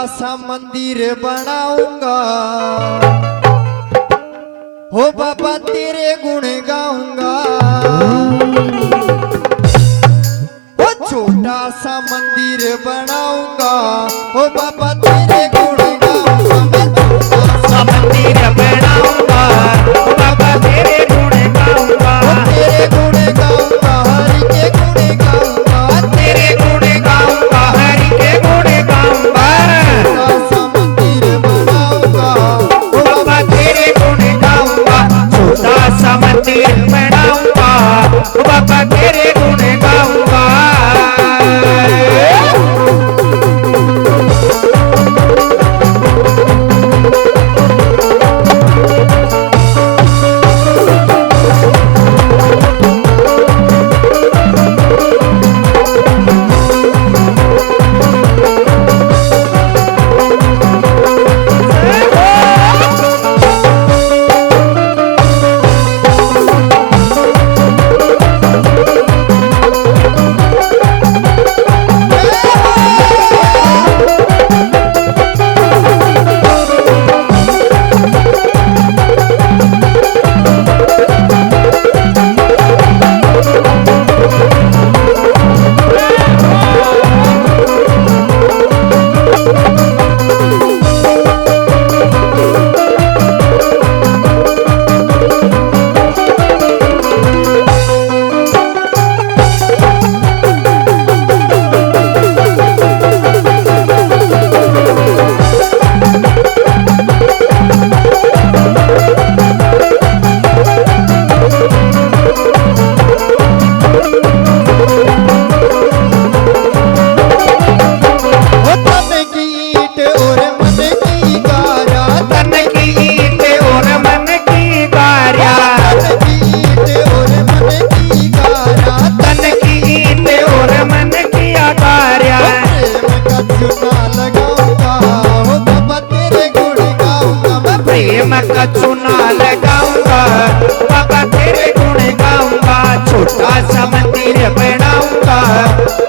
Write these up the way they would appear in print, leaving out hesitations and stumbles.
सा मंदिर बनाऊंगा, हो बाबा तेरे गुण गाऊंगा। हो छोटा सा मंदिर बनाऊंगा, हो बाबा तेरे गुण गाऊंगा। मैं छोटा सा मंदिर बनाऊंगा, हो बाबा तेरे गुण गाऊंगा। हो तेरे गुण गाऊंगा, हरि के गुण गाऊंगा। तेरे गुण गाऊंगा, हरि के गुण गाऊंगा। छोटा सा मंदिर बनाऊंगा, हो बाबा तेरे गुण गाऊंगा। छोटा सा मंदिर बनाऊंगा, हो बाबा तेरे गुण गाऊंगा। का चूना लगाऊंगा, बाबा तेरे गुण गाऊंगा। छोटा सा मंदिर बनाऊंगा,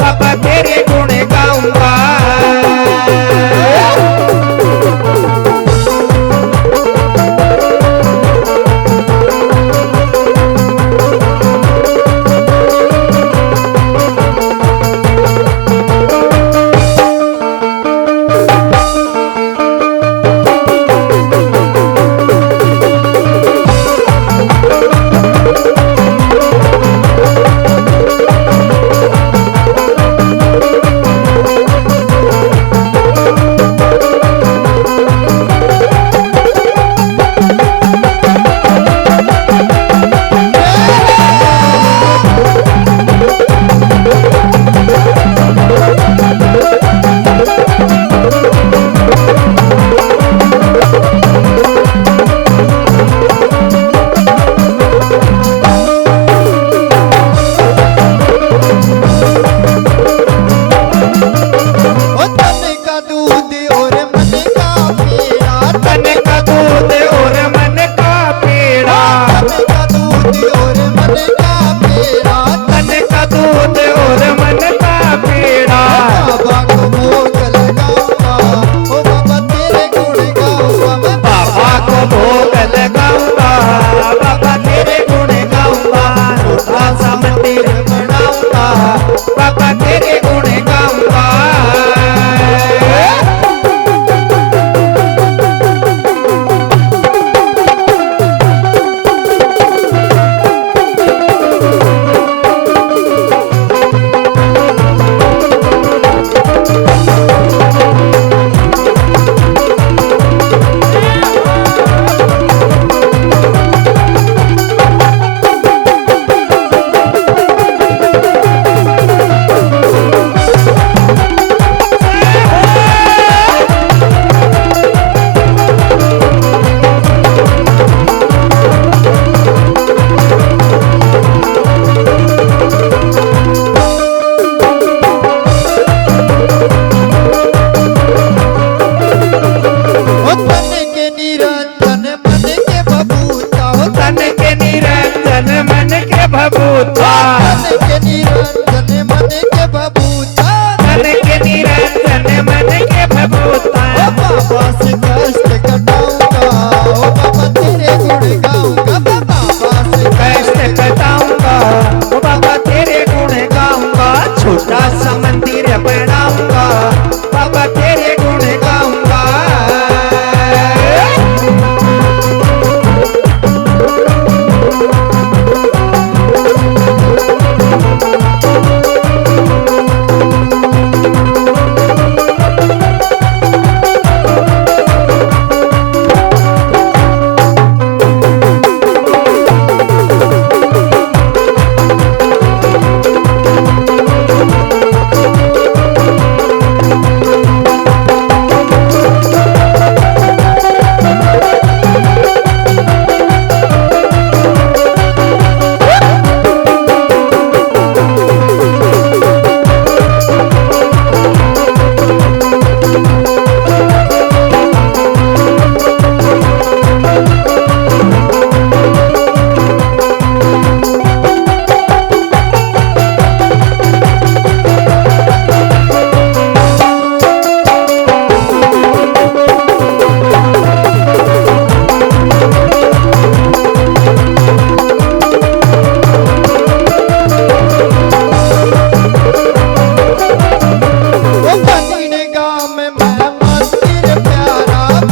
बाबा तेरे गुण गाऊंगा।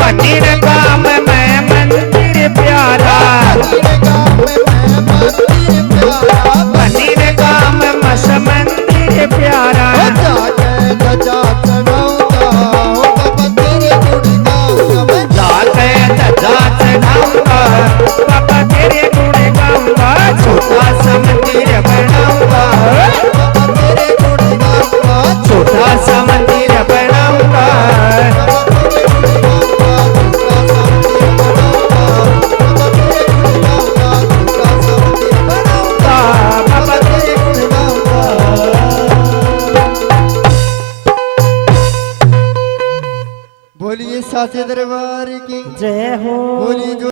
मंदिर काम में मंदिर प्यारा मंदिर काम मस मंदिर प्यारा जाके ध्वजा चढ़ाऊंगा बाबा तेरे गुण गाऊंगा छोटा सा मंदिर बनाऊंगा छोटा सा मंदिर बनाऊंगा बाबा तेरे गुण गाऊंगा बोलिए साचे दरबार की जय हो बोलिए।